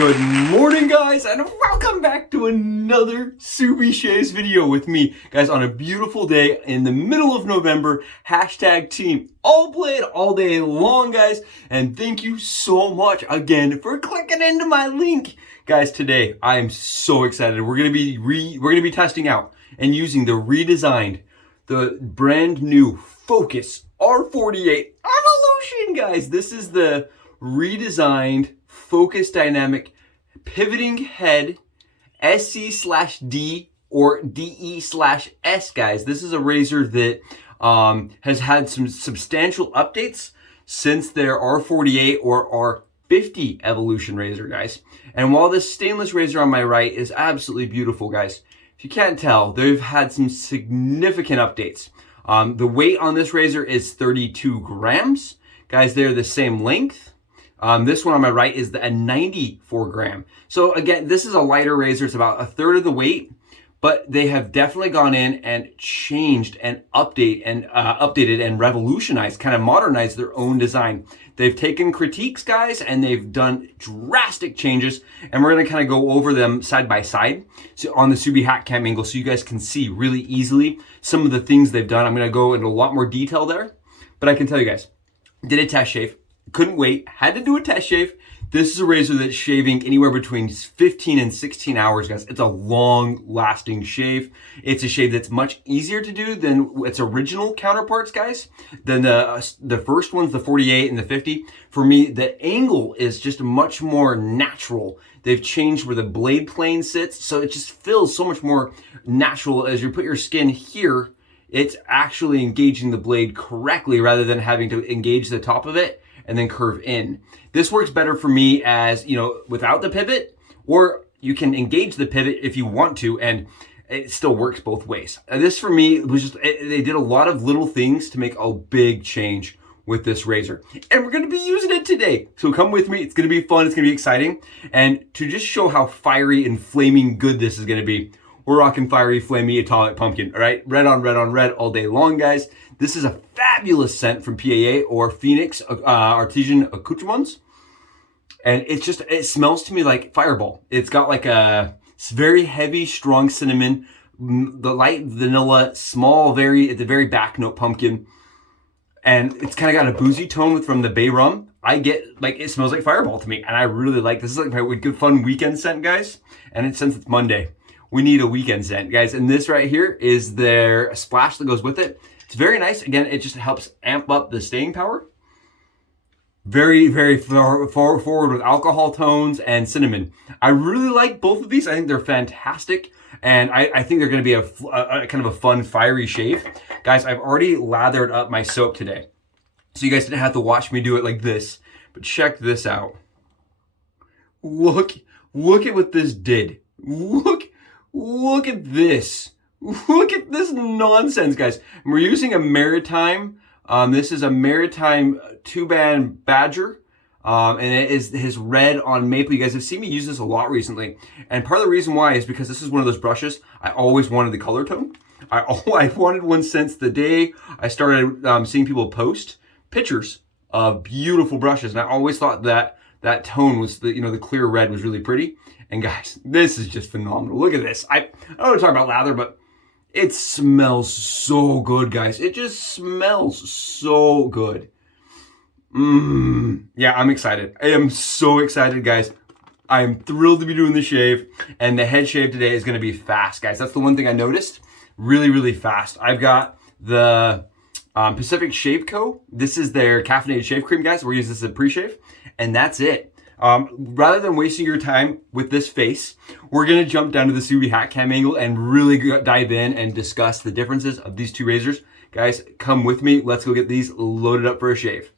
Good morning, guys, and welcome back to another Subi Shaves video with me, guys, on a beautiful day in the middle of November. Hashtag team all blade all day long, guys, and thank you so much again for clicking into my link, guys. Today I am so excited. We're gonna be testing out and using the redesigned, the brand new Focus R48 Evolution, guys. This is the redesigned Focus Dynamic Pivoting Head SC/D or DE/S, guys. This is a razor that has had some substantial updates since their R48 or R50 Evolution razor, guys. And while this stainless razor on my right is absolutely beautiful, guys, if you can't tell, they've had some significant updates. The weight on this razor is 32 grams. Guys, they're the same length. This one on my right is a 94 gram. So again, this is a lighter razor. It's about a third of the weight, but they have definitely gone in and changed and updated and revolutionized, kind of modernized their own design. They've taken critiques, guys, and they've done drastic changes, and we're gonna kind of go over them side by side on the Subi hat cam angle so you guys can see really easily some of the things they've done. I'm gonna go into a lot more detail there, but I can tell you guys, did a test shave. Couldn't wait, had to do a test shave. This is a razor that's shaving anywhere between 15 and 16 hours, guys. It's a long lasting shave. It's a shave that's much easier to do than its original counterparts, guys, than the first ones, the 48 and the 50. For me, the angle is just much more natural. They've changed where the blade plane sits, so it just feels so much more natural. As you put your skin here, it's actually engaging the blade correctly rather than having to engage the top of it and then curve in. This works better for me as, you know, without the pivot, or you can engage the pivot if you want to, and it still works both ways. And this for me was just, they did a lot of little things to make a big change with this razor. And we're gonna be using it today. So come with me, it's gonna be fun, it's gonna be exciting. And to just show how fiery and flaming good this is gonna be, we're rocking fiery, flamey atomic pumpkin, all right? Red on red on red all day long, guys. This is a fabulous scent from PAA or Phoenix Artisan Accoutrements. And it's just, it smells to me like Fireball. It's got like a very heavy, strong cinnamon, the light vanilla, small, at the very back note pumpkin. And it's kind of got a boozy tone from the bay rum. I get, like, it smells like Fireball to me. And I really like, this is like my good fun weekend scent, guys. And since it's Monday, we need a weekend scent, guys. And this right here is their splash that goes with it. It's very nice. Again, it just helps amp up the staying power. Very, very forward with alcohol tones and cinnamon. I really like both of these. I think they're fantastic. And I think they're going to be a kind of a fun, fiery shave. Guys, I've already lathered up my soap today, so you guys didn't have to watch me do it like this. But check this out. Look at what this did. Look at this. Look at this nonsense, guys. And we're using a Maritime. This is a Maritime 2-band Badger. And it is his red on maple. You guys have seen me use this a lot recently. And part of the reason why is because this is one of those brushes I always wanted the color tone. I've wanted one since the day I started seeing people post pictures of beautiful brushes. And I always thought that tone was, the clear red was really pretty. And guys, this is just phenomenal. Look at this. I don't want to talk about lather, but it smells so good, guys. It just smells so good. Yeah, I'm excited. I am so excited, guys. I'm thrilled to be doing the shave. And the head shave today is going to be fast, guys. That's the one thing I noticed. Really, really fast. I've got the Pacific Shave Co. This is their caffeinated shave cream, guys. We're using this as a pre-shave. And that's it. Rather than wasting your time with this face, we're going to jump down to the Subi hat cam angle and really dive in and discuss the differences of these two razors. Guys, come with me. Let's go get these loaded up for a shave.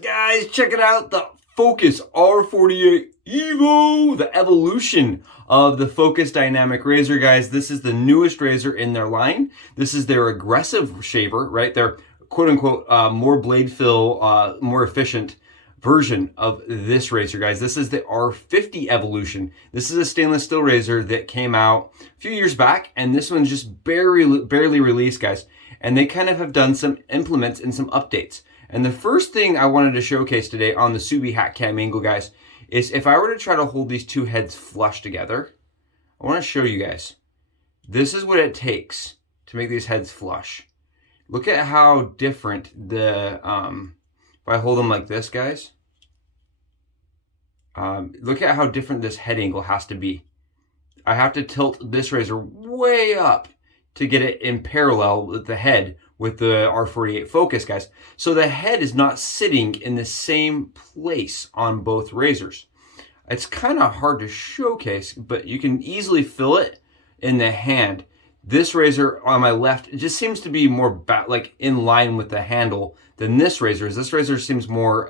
Guys, check it out. The Focus R48 Evo, the evolution of the Focus Dynamic razor, guys. This is the newest razor in their line. This is their aggressive shaver, right? Their quote unquote more blade fill, more efficient version of this razor, guys. This is the R50 Evolution. This is a stainless steel razor that came out a few years back, and this one's just barely released, guys. And they kind of have done some implements and some updates. And the first thing I wanted to showcase today on the Subi hat cam angle, guys, is if I were to try to hold these two heads flush together, I want to show you guys. This is what it takes to make these heads flush. Look at how different the, if I hold them like this, guys, look at how different this head angle has to be. I have to tilt this razor way up to get it in parallel with the head with the R48 focus, guys. So the head is not sitting in the same place on both razors. It's kind of hard to showcase, but you can easily feel it in the hand. This razor on my left, it just seems to be more like in line with the handle than this razor. This razor seems more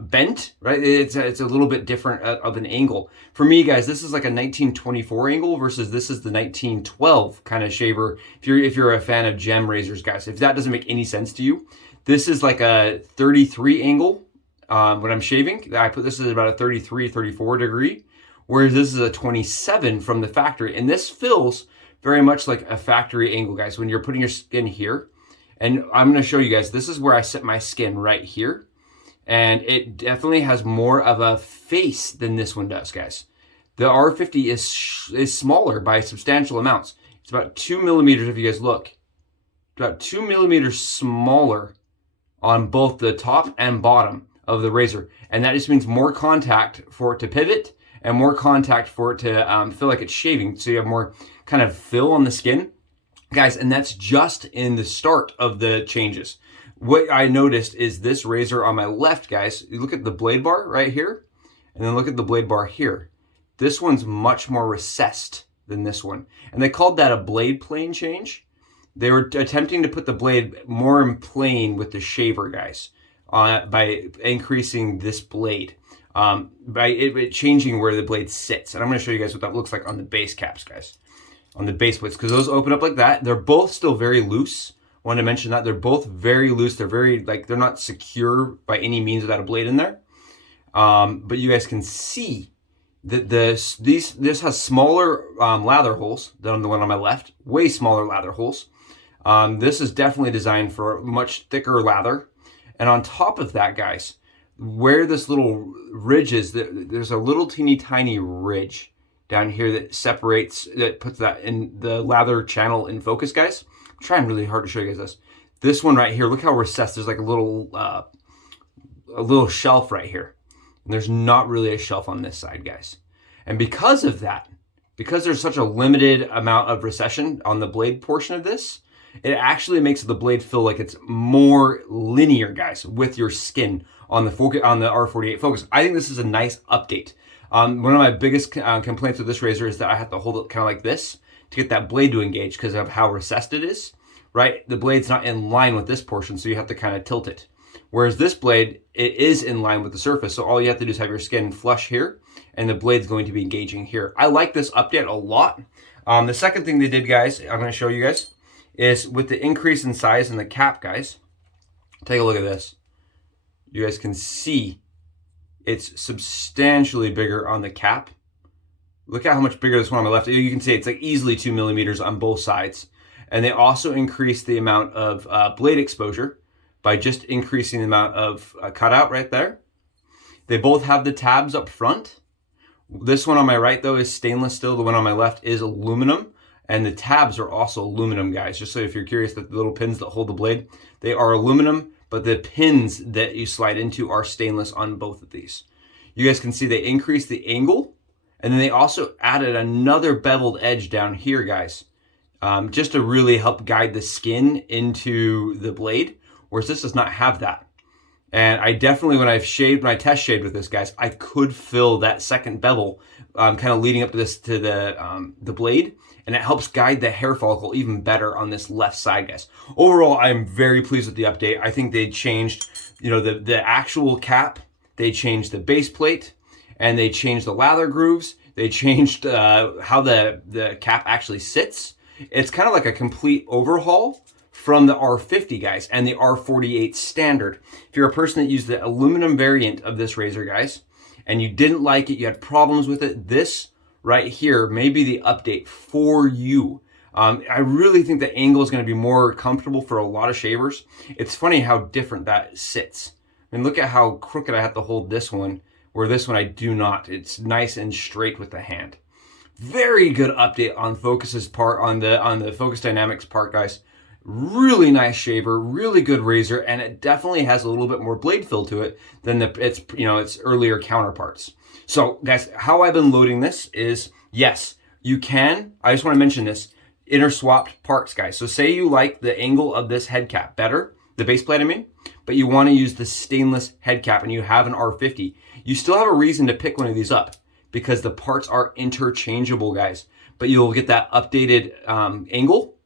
bent, right? It's a little bit different of an angle. For me, guys, this is like a 1924 angle versus this is the 1912 kind of shaver. If you're a fan of gem razors, guys, if that doesn't make any sense to you, this is like a 33 angle when I'm shaving. I put this at about a 33, 34 degree, whereas this is a 27 from the factory. And this feels very much like a factory angle, guys, when you're putting your skin here. And I'm going to show you guys, this is where I set my skin right here. And it definitely has more of a face than this one does, guys. The R50 is smaller by substantial amounts. It's about 2 millimeters if you guys look. About 2 millimeters smaller on both the top and bottom of the razor. And that just means more contact for it to pivot and more contact for it to feel like it's shaving. So you have more kind of fill on the skin. Guys, and that's just in the start of the changes. What I noticed is this razor on my left, guys, you look at the blade bar right here, and then look at the blade bar here. This one's much more recessed than this one. And they called that a blade plane change. They were attempting to put the blade more in plane with the shaver, guys, by increasing this blade, by it changing where the blade sits. And I'm going to show you guys what that looks like on the base caps, guys, on the base plates, because those open up like that. They're both still very loose. I want to mention that they're both very loose. They're very, like, they're not secure by any means without a blade in there. But you guys can see that this has smaller lather holes than the one on my left, way smaller lather holes. This is definitely designed for much thicker lather. And on top of that, guys, where this little ridge is, there's a little teeny tiny ridge down here that separates, that puts that in the lather channel in focus, guys. I'm trying really hard to show you guys this. This one right here, look how recessed. There's like a little shelf right here. And there's not really a shelf on this side, guys. And because of that, because there's such a limited amount of recession on the blade portion of this, it actually makes the blade feel like it's more linear, guys, with your skin on the R48 focus. I think this is a nice update. One of my biggest complaints with this razor is that I have to hold it kind of like this to get that blade to engage because of how recessed it is, right? The blade's not in line with this portion, so you have to kind of tilt it. Whereas this blade, it is in line with the surface, so all you have to do is have your skin flush here, and the blade's going to be engaging here. I like this update a lot. The second thing they did, guys, I'm going to show you guys, is with the increase in size in the cap, guys, take a look at this. You guys can see it's substantially bigger on the cap. Look at how much bigger this one on my left. You can see it's like easily 2 millimeters on both sides. And they also increased the amount of blade exposure by just increasing the amount of cutout right there. They both have the tabs up front. This one on my right, though, is stainless steel. The one on my left is aluminum. And the tabs are also aluminum, guys. Just so if you're curious, the little pins that hold the blade, they are aluminum, but the pins that you slide into are stainless on both of these. You guys can see they increased the angle. And then they also added another beveled edge down here, guys, just to really help guide the skin into the blade, whereas this does not have that. And I definitely, when I test shaved with this, guys, I could feel that second bevel kind of leading up to this, to the blade, and it helps guide the hair follicle even better on this left side, guys. Overall, I'm very pleased with the update. I think they changed, you know, the actual cap, they changed the base plate, and they changed the lather grooves. They changed how the cap actually sits. It's kind of like a complete overhaul from the R50, guys, and the R48 standard. If you're a person that used the aluminum variant of this razor, guys, and you didn't like it, you had problems with it, this right here may be the update for you. I really think the angle is going to be more comfortable for a lot of shavers. It's funny how different that sits. I mean, look at how crooked I have to hold this one, where this one I do not. It's nice and straight with the hand. Very good update on Focus's part, on the Focus Dynamics part, guys. Really nice shaver, really good razor, and it definitely has a little bit more blade fill to it than its earlier counterparts. So guys, how I've been loading this is, yes, you can, I just want to mention this, interswapped parts, guys. So say you like the angle of this head cap better, the base plate I mean, but you want to use the stainless head cap and you have an R50, you still have a reason to pick one of these up because the parts are interchangeable, guys. But you'll get that updated angle,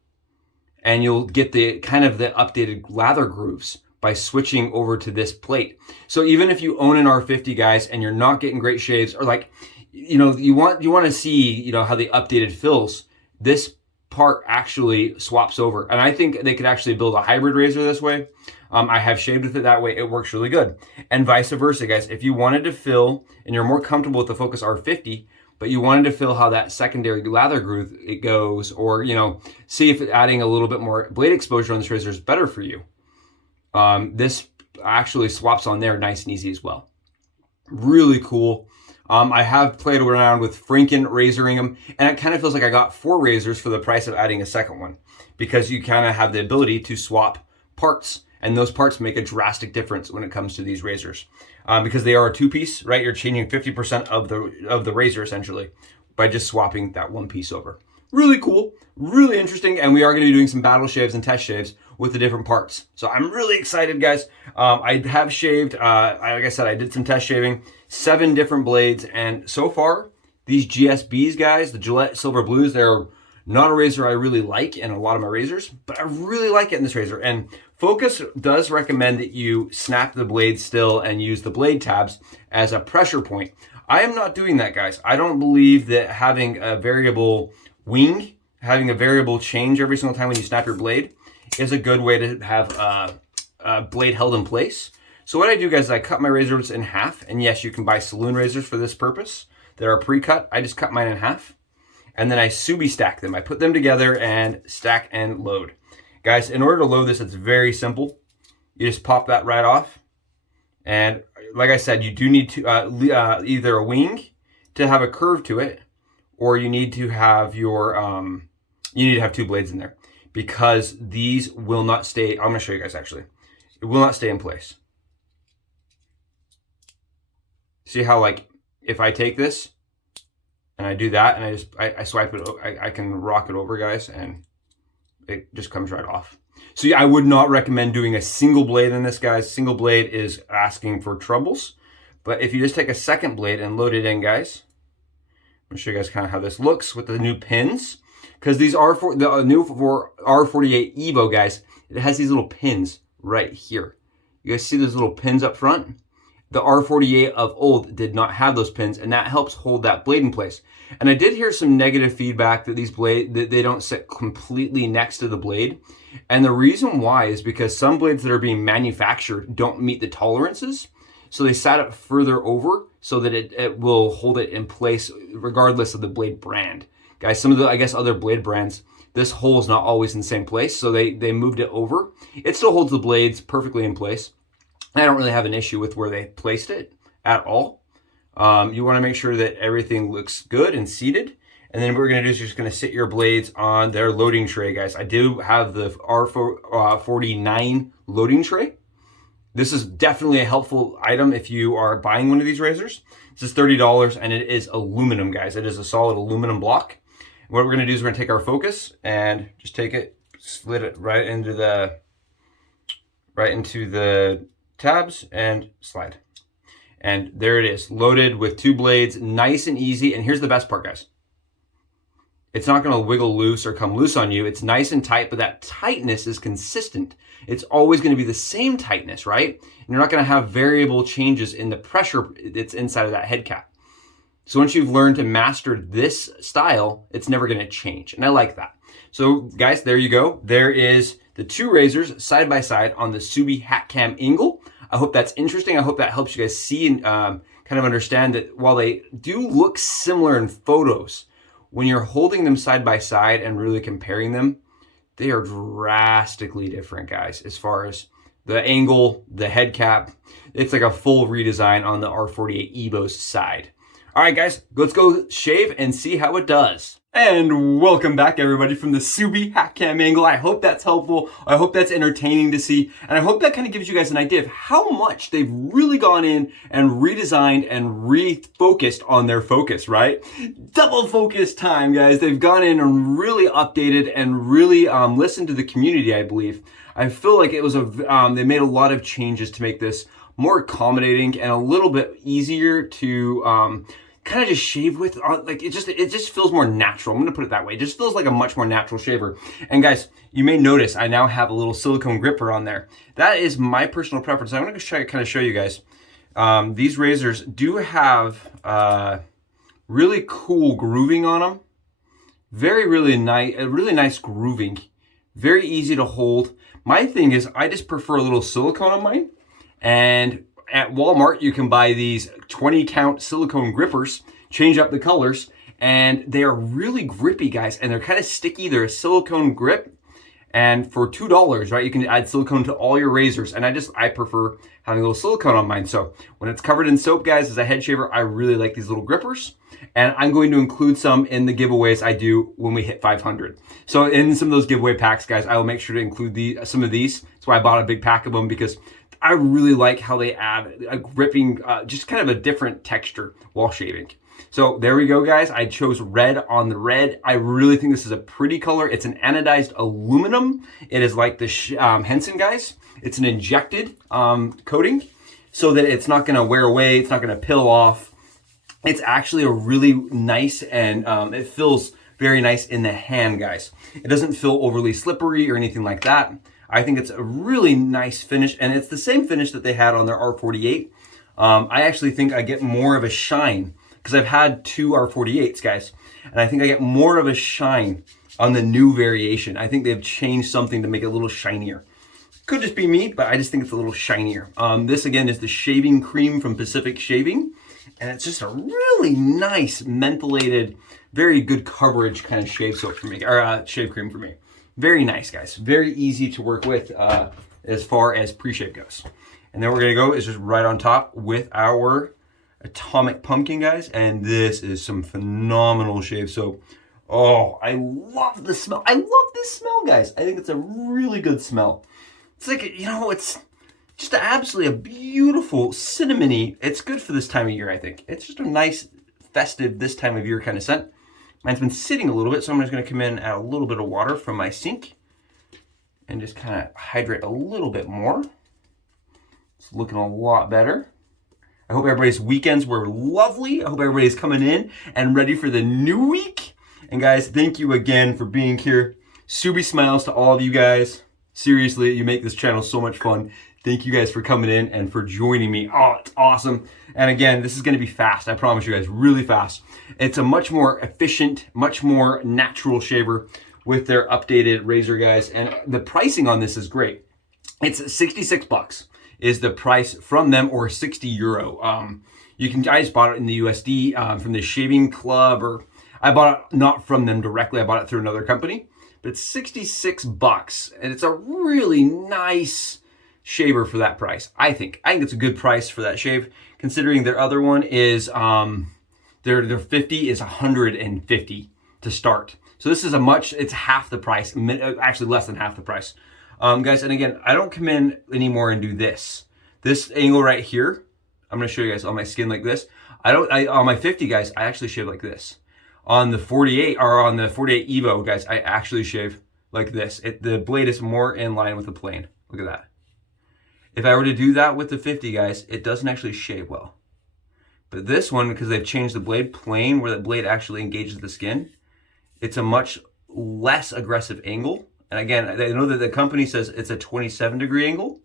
and you'll get the kind of the updated lather grooves by switching over to this plate. So even if you own an R50, guys, and you're not getting great shaves, or like, you want to see, how the updated fills, this part actually swaps over. And I think they could actually build a hybrid razor this way. I have shaved with it that way. It works really good. And vice versa, guys. If you wanted to fill, and you're more comfortable with the Focus R50, but you wanted to feel how that secondary lather groove it goes, or see if adding a little bit more blade exposure on this razor is better for you. This actually swaps on there nice and easy as well. Really cool. I have played around with Franken razoring them, and it kind of feels like I got 4 razors for the price of adding a second one, because you kind of have the ability to swap parts, and those parts make a drastic difference when it comes to these razors. Because they are a 2-piece, right? You're changing 50% of the razor essentially by just swapping that one piece over. Really cool, really interesting, and we are going to be doing some battle shaves and test shaves with the different parts. So I'm really excited, guys. I have shaved, like I said, I did some test shaving, 7 different blades, and so far, these GSBs, guys, the Gillette Silver Blues, they're not a razor I really like in a lot of my razors, but I really like it in this razor. And Focus does recommend that you snap the blade still and use the blade tabs as a pressure point. I am not doing that, guys. I don't believe that having a variable wing, having a variable change every single time when you snap your blade is a good way to have a blade held in place. So what I do, guys, is I cut my razors in half. And yes, you can buy saloon razors for this purpose that are pre-cut. I just cut mine in half. And then I Subi stack them. I put them together and stack and load. Guys, in order to load this, it's very simple. You just pop that right off. And like I said, you do need to either a wing to have a curve to it, or you need to have your, you need to have 2 blades in there, because these will not stay. I'm going to show you guys actually. It will not stay in place. See how, like, if I take this and I do that and I swipe it, I can rock it over, guys, and it just comes right off. So yeah, I would not recommend doing a single blade in this, guys. Single blade is asking for troubles. But if you just take a second blade and load it in, guys, I'm gonna show you guys kind of how this looks with the new pins. Because these are for the new R48 Evo, guys, it has these little pins right here. You guys see those little pins up front? The R48 of old did not have those pins, and that helps hold that blade in place. And I did hear some negative feedback that these blades, that they don't sit completely next to the blade. And the reason why is because some blades that are being manufactured don't meet the tolerances. So they sat it further over so that it will hold it in place regardless of the blade brand. Guys, some of the, I guess, other blade brands, this hole is not always in the same place. So they moved it over. It still holds the blades perfectly in place. I don't really have an issue with where they placed it at all. You want to make sure that everything looks good and seated. And then what we're going to do is you're just going to sit your blades on their loading tray, guys. I do have the R49 loading tray. This is definitely a helpful item if you are buying one of these razors. This is $30, and it is aluminum, guys. It is a solid aluminum block. And what we're going to do is we're going to take our Focus and just take it, slid it right into the tabs and slide. And there it is, loaded with 2 blades, nice and easy. And here's the best part, guys. It's not going to wiggle loose or come loose on you. It's nice and tight, but that tightness is consistent. It's always going to be the same tightness, right? And you're not going to have variable changes in the pressure that's inside of that head cap. So once you've learned to master this style, it's never going to change. And I like that. So guys, there you go. There is the 2 razors side by side on the Subi Hat Cam angle. I hope that's interesting. I hope that helps you guys see and kind of understand that while they do look similar in photos, when you're holding them side by side and really comparing them, they are drastically different, guys, as far as the angle, the head cap. It's like a full redesign on the R48 Evo's side. All right, guys, let's go shave and see how it does. And welcome back, everybody, from the Subi hat cam angle. I hope that's helpful. I hope that's entertaining to see. And I hope that kind of gives you guys an idea of how much they've really gone in and redesigned and refocused on their focus, right? Double focus time, guys. They've gone in and really updated and really listened to the community, I believe. I feel like it was they made a lot of changes to make this more accommodating and a little bit easier to kind of just shave with. Like it just feels more natural. I'm gonna put it that way. It just feels like a much more natural shaver. And guys, you may notice I now have a little silicone gripper on there. That is my personal preference. I'm gonna try to kind of show you guys. These razors do have really cool grooving on them. Really nice grooving. Very easy to hold. My thing is I just prefer a little silicone on mine. And at Walmart, you can buy these 20 count silicone grippers, change up the colors, and they are really grippy, guys. And they're kind of sticky. They're a silicone grip. And for $2, right, you can add silicone to all your razors. And I prefer having a little silicone on mine. So when it's covered in soap, guys, as a head shaver, I really like these little grippers. And I'm going to include some in the giveaways I do when we hit 500. So in some of those giveaway packs, guys, I will make sure to include some of these. That's why I bought a big pack of them, because I really like how they add a gripping, just kind of a different texture while shaving. So there we go, guys. I chose red on the red. I really think this is a pretty color. It's an anodized aluminum. It is like the Henson, guys. It's an injected coating so that it's not gonna wear away. It's not gonna peel off. It's actually a really nice, and it feels very nice in the hand, guys. It doesn't feel overly slippery or anything like that. I think it's a really nice finish, and it's the same finish that they had on their R48. I actually think I get more of a shine because I've had two R48s, guys, and I think I get more of a shine on the new variation. I think they've changed something to make it a little shinier. Could just be me, but I just think it's a little shinier. This, again, is the shaving cream from Pacific Shaving, and it's just a really nice mentholated, very good coverage kind of shave soap for me, or shave cream for me. Very nice, guys. Very easy to work with as far as pre-shave goes. And then we're gonna go is just right on top with our Atomic Pumpkin, guys. And this is some phenomenal shave soap. Oh, I love the smell. I love this smell, guys. I think it's a really good smell. It's like, you know, it's just absolutely a beautiful cinnamony. It's good for this time of year, I think. It's just a nice festive this time of year kind of scent. Mine's been sitting a little bit, so I'm just gonna come in and add a little bit of water from my sink and just kind of hydrate a little bit more. It's looking a lot better. I hope everybody's weekends were lovely. I hope everybody's coming in and ready for the new week. And guys, thank you again for being here. Subi smiles to all of you guys. Seriously, you make this channel so much fun. Thank you guys for coming in and for joining me. Oh, it's awesome. And again, this is gonna be fast. I promise you guys, really fast. It's a much more efficient, much more natural shaver with their updated razor, guys. And the pricing on this is great. It's 66 bucks is the price from them, or 60 euro. I just bought it in the USD from the Shaving Club, or I bought it not from them directly. I bought it through another company, but it's 66 bucks. And it's a really nice shaver for that price. I think it's a good price for that shave, considering their other one is their 50 is 150 to start. So this is it's half the price, actually less than half the price. Guys, and again, I don't come in anymore and do this angle right here. I'm gonna show you guys on my skin like this. On my 50, guys, I actually shave like this. On the 48 Evo, guys, I actually shave like this. The blade is more in line with the plane. Look at that. If I were to do that with the 50, guys, it doesn't actually shave well. But this one, because they've changed the blade plane where the blade actually engages the skin, it's a much less aggressive angle. And again, I know that the company says it's a 27-degree angle,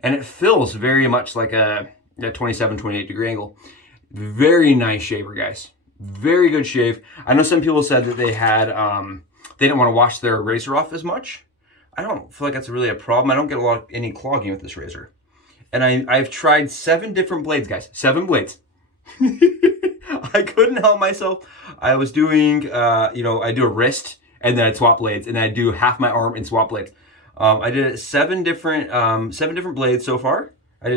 and it feels very much like a 27, 28-degree angle. Very nice shaver, guys. Very good shave. I know some people said that they didn't want to wash their razor off as much. I don't feel like that's really a problem. I don't get any clogging with this razor. And I've tried 7 different blades, guys. 7 blades. I couldn't help myself. I was doing, I do a wrist, and then I'd swap blades, and I'd do half my arm and swap blades. I did it seven different blades so far.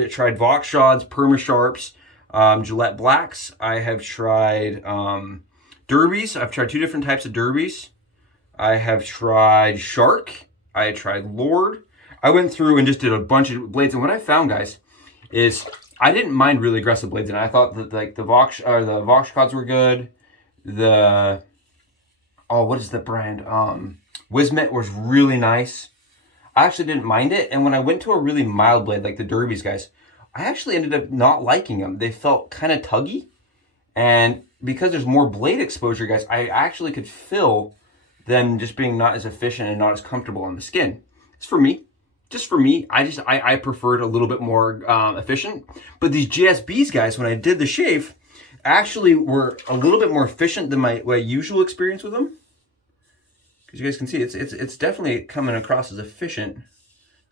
Tried Vox Shods, Perma Sharps, Gillette Blacks. I have tried derbies. I've tried 2 different types of derbies. I have tried Shark. I tried Lord. I went through and just did a bunch of blades, and what I found, guys, is I didn't mind really aggressive blades, and I thought that like the Vox Shods were good. The what is the brand? Wismet was really nice. I actually didn't mind it, and when I went to a really mild blade like the derbies, guys, I actually ended up not liking them. They felt kind of tuggy, and because there's more blade exposure, guys, I actually could feel them just being not as efficient and not as comfortable on the skin. It's for me. Just for me, I preferred a little bit more efficient. But these GSBs, guys, when I did the shave, actually were a little bit more efficient than my usual experience with them. As you guys can see, it's definitely coming across as efficient.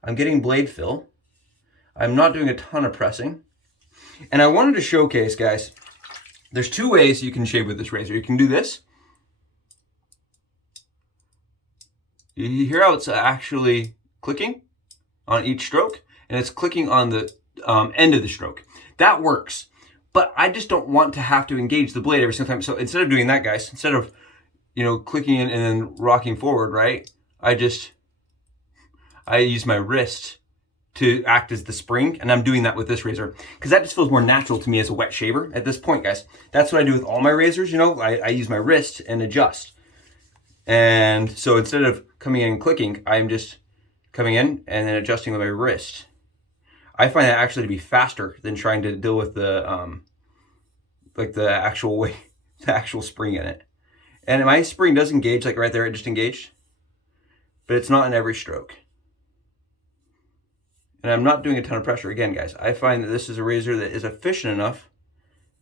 I'm getting blade fill. I'm not doing a ton of pressing. And I wanted to showcase, guys, there's 2 ways you can shave with this razor. You can do this. You hear how it's actually clicking on each stroke, and it's clicking on the end of the stroke. That works, but I just don't want to have to engage the blade every single time. So instead of doing that, guys, instead of clicking in and then rocking forward, right? I use my wrist to act as the spring, and I'm doing that with this razor because that just feels more natural to me as a wet shaver at this point, guys. That's what I do with all my razors. I use my wrist and adjust. And so instead of coming in and clicking, I'm just coming in and then adjusting with my wrist. I find that actually to be faster than trying to deal with the the actual spring in it. And my spring does engage, like right there, it just engaged, but it's not in every stroke. And I'm not doing a ton of pressure. Again, guys, I find that this is a razor that is efficient enough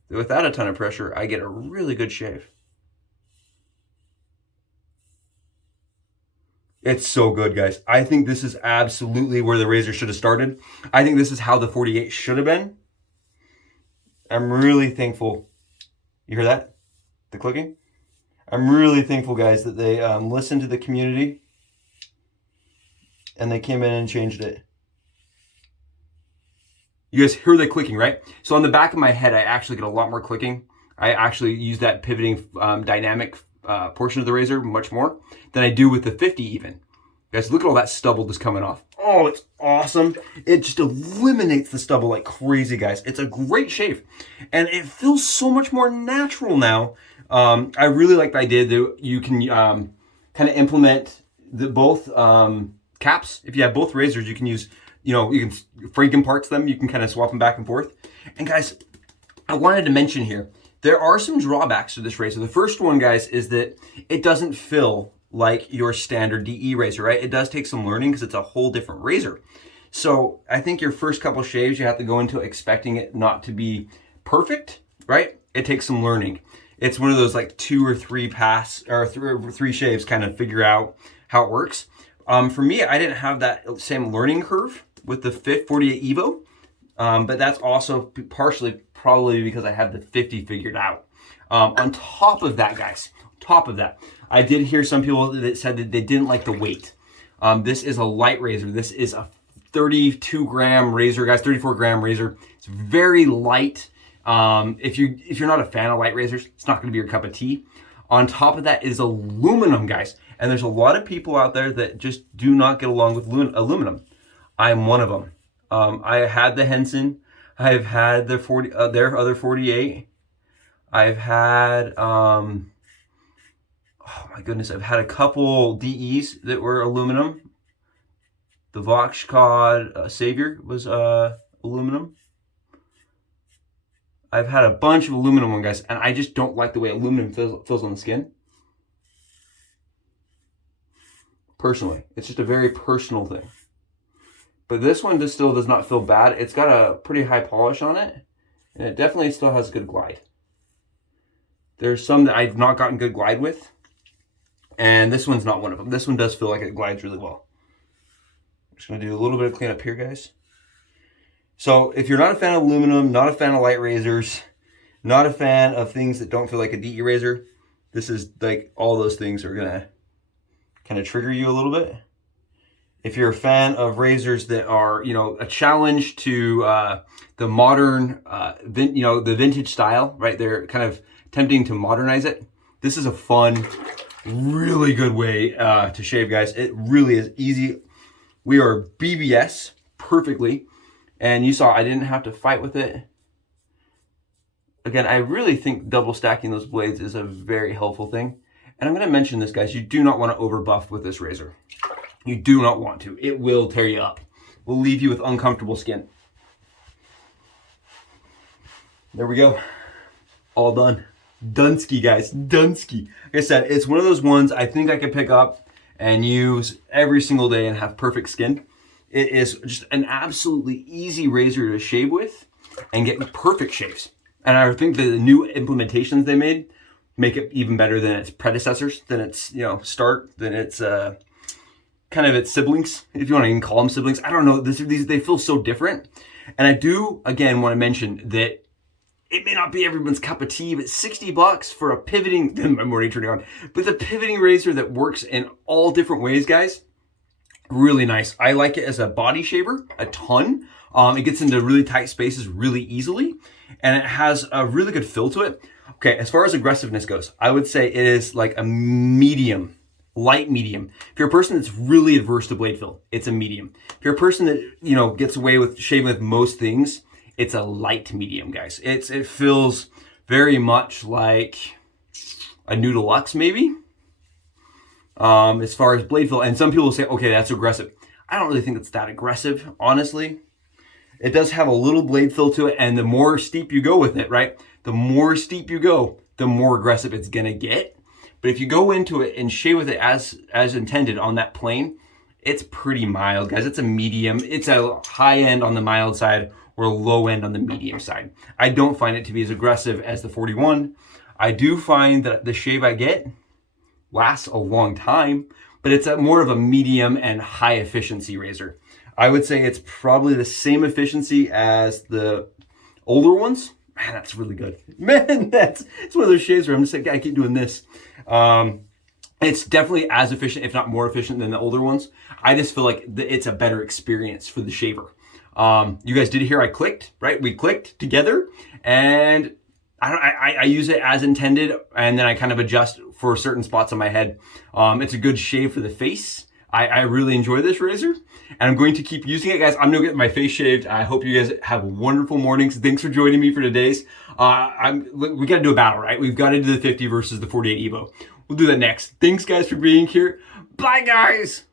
that without a ton of pressure, I get a really good shave. It's so good, guys. I think this is absolutely where the razor should have started. I think this is how the 48 should have been. I'm really thankful. You hear that? The clicking? I'm really thankful, guys, that they listened to the community and they came in and changed it. You guys hear the clicking, right? So on the back of my head, I actually get a lot more clicking. I actually use that pivoting dynamic portion of the razor much more than I do with the 50 even. Guys, look at all that stubble just coming off. Oh, it's awesome. It just eliminates the stubble like crazy, guys. It's a great shave. And it feels so much more natural now. I really like the idea that you can kind of implement both caps. If you have both razors, you can use, you can Franken parts them. You can kind of swap them back and forth. And guys, I wanted to mention here, there are some drawbacks to this razor. The first one, guys, is that it doesn't feel like your standard DE razor, right? It does take some learning because it's a whole different razor. So I think your first couple shaves, you have to go into expecting it not to be perfect, right? It takes some learning. It's one of those like 2 or 3 three shaves kind of figure out how it works. For me, I didn't have that same learning curve with the 48 Evo, but that's also partially probably because I have the 50 figured out. On top of that, guys, I did hear some people that said that they didn't like the weight. This is a light razor. This is a 32 gram razor, guys, 34 gram razor. It's very light. If you're not a fan of light razors, it's not going to be your cup of tea. On top of that is aluminum, guys. And there's a lot of people out there that just do not get along with aluminum. I'm one of them. I had the Henson. I've had the their other 48. I've had, oh my goodness, I've had a couple DEs that were aluminum. The Vox Cod Savior was aluminum. I've had a bunch of aluminum ones, guys, and I just don't like the way aluminum feels on the skin. Personally, it's just a very personal thing. But this one just still does not feel bad. It's got a pretty high polish on it, and it definitely still has good glide. There's some that I've not gotten good glide with, and this one's not one of them. This one does feel like it glides really well. I'm just going to do a little bit of cleanup here, guys. So if you're not a fan of aluminum, not a fan of light razors, not a fan of things that don't feel like a DE razor, this is like all those things are going to kind of trigger you a little bit. If you're a fan of razors that are, you know, a challenge to the modern, the vintage style, right? They're kind of attempting to modernize it. This is a fun, really good way to shave, guys. It really is easy. We are BBS perfectly. And you saw I didn't have to fight with it. Again, I really think double stacking those blades is a very helpful thing. And I'm going to mention this, guys. You do not want to over buff with this razor. You do not want to. It will tear you up. Will leave you with uncomfortable skin. There we go. All done. Dunsky, guys. Dunsky. Like I said, it's one of those ones I think I could pick up and use every single day and have perfect skin. It is just an absolutely easy razor to shave with and get perfect shaves. And I think the new implementations they made make it even better than its predecessors, than its, you know, than its kind of its siblings, if you want to even call them siblings. I don't know. They feel so different. And I do, again, want to mention that it may not be everyone's cup of tea, but $60 for a pivoting, I'm already turning on, but the pivoting razor that works in all different ways, guys. Really nice. I like it as a body shaver a ton. It gets into really tight spaces really easily, and it has a really good feel to it. Okay, as far as aggressiveness goes, I would say it is like a medium, light medium. If you're a person that's really adverse to blade fill, it's a medium. If you're a person that, you know, gets away with shaving with most things, it's a light medium, guys. It feels very much like a New Deluxe, maybe. As far as blade fill, and some people will say, okay, that's aggressive. I don't really think it's that aggressive, honestly. It does have a little blade fill to it, and the more steep you go with it, right? The more steep you go, the more aggressive it's gonna get. But if you go into it and shave with it as intended on that plane, it's pretty mild, guys. It's a medium. It's a high end on the mild side or a low end on the medium side. I don't find it to be as aggressive as the 41. I do find that the shave I get lasts a long time, but it's more of a medium and high efficiency razor. I would say it's probably the same efficiency as the older ones. Man, that's really good. Man, it's one of those shaves where I'm just like, I keep doing this. It's definitely as efficient, if not more efficient than the older ones. I just feel like it's a better experience for the shaver. You guys did hear I clicked, right? We clicked together, and I use it as intended, and then I kind of adjust for certain spots on my head. It's a good shave for the face. I really enjoy this razor, and I'm going to keep using it, guys. I'm gonna get my face shaved. I hope you guys have wonderful mornings. Thanks for joining me for today's. We gotta do a battle, right? We've got to do the 50 versus the 48 Evo. We'll do that next. Thanks, guys, for being here. Bye, guys.